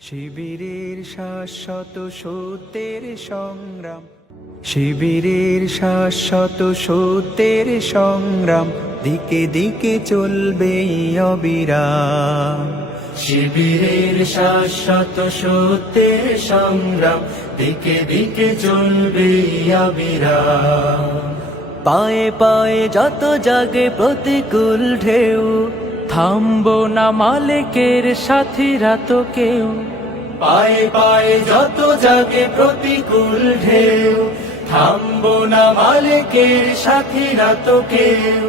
শিবিরের শাশ্বত সত্যের সংগ্রাম, শিবিরের শাশ্বত সত্যের সংগ্রাম, দিকে দিকে চলবে অবিরাম। শিবিরের শাশ্বত সত্যের সংগ্রাম, দিকে দিকে চলবে অবিরাম। পায়ে পায়ে যত জাগে প্রতিকূল ঢেউ, থামবো না মালিকের সাথীরা তো কেউ। পায়ে পায়ে যত জাগে প্রতিকূল ঢেউ, থামবো না মালিকের সাথীরা তো কেউ।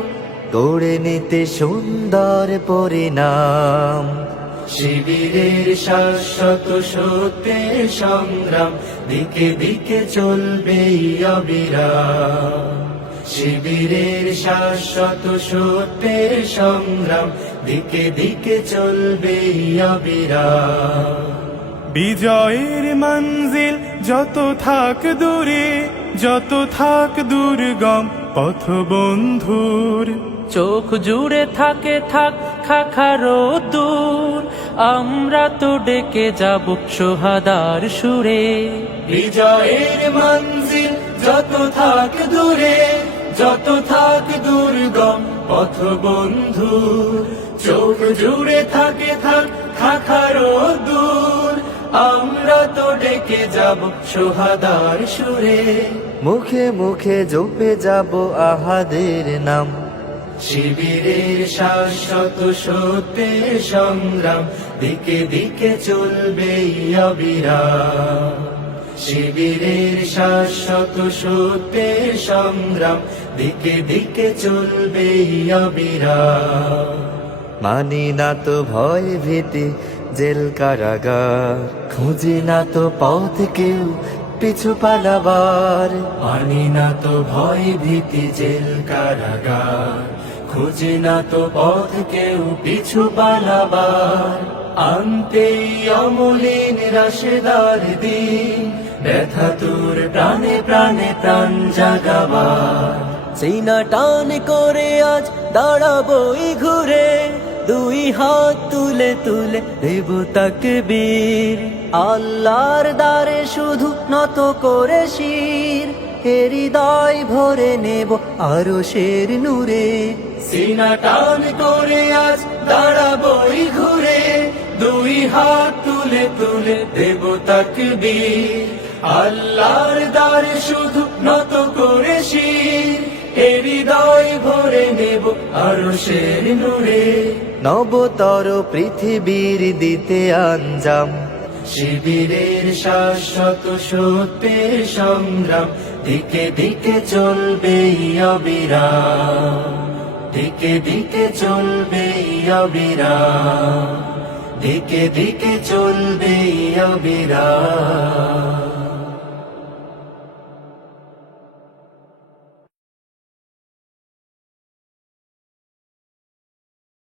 গড়ে নিতে সুন্দর পরিণাম, শিবিরের শাশ্বত সত্যের সংগ্রাম, দিকে দিকে চলবে অবিরাম। শিবিরের শাশ্বত সত্যের সংগ্রাম, দিকে দিকে চলবে অবিরাম। বিজয়ের মঞ্জিল যত থাক দূরে, যত থাক দুর্গম পথ বন্ধুর, চোখ জুড়ে থাকে থাক খাখারো দূর, আমরা তো ডেকে যাব সোহাদার সুরে। বিজয়ের মঞ্জিল যত থাক দূরে, যত থাক দুর্গম পথ বন্ধু, চোখ জুড়ে থাকে থাক খাখারো দূর, আমরা তো ডেকে যাব সোহাদার সুরে। মুখে মুখে জপে যাব আহাদের নাম, শিবিরের শাশ্বত সত্যের সংগ্রাম, দিকে দিকে চলবে অবিরাম। শিবিরের শাশ্বত সত্যের সংগ্রাম, দিকে দিকে চলবে অবিরাম। মানি না তো ভয় ভীতি জেল কারাগার, খুঁজি না তো পথ কেউ পিছু পালাবার। মানি না তো ভয় ভীতি জেল কারাগার, খুঁজি না তো পথ কেউ পিছু পালাবার। আনতে অমলিন রাশেদার দিন, ব্যথা তোর প্রাণে প্রাণে প্রাণ জাগাবার। সিনা টান করে আজ দাঁড়াবোই ঘুরে, দুই হাত তুলে তুলে দেব তাকবীর। আল্লাহর দ্বারে শুধু নত করে শির, হৃদয় ভরে নেব আরশের নূরে। সিনা টান করে আজ দাঁড়াবোই ঘুরে, দুই হাত তুলে তুলে দেব তাকবীর। আল্লাহর দ্বারে শুধু নত করে শির, হৃদয় ভরে নেব আরশের নূরে। নবতর পৃথিবীর দিতে আঞ্জাম, শিবিরের শাশ্বত সত্যের সংগ্রাম, দিকে দিকে চলবে অবিরাম। দিকে দিকে চলবে অবিরাম, দিকে দিকে চলবে অবিরাম।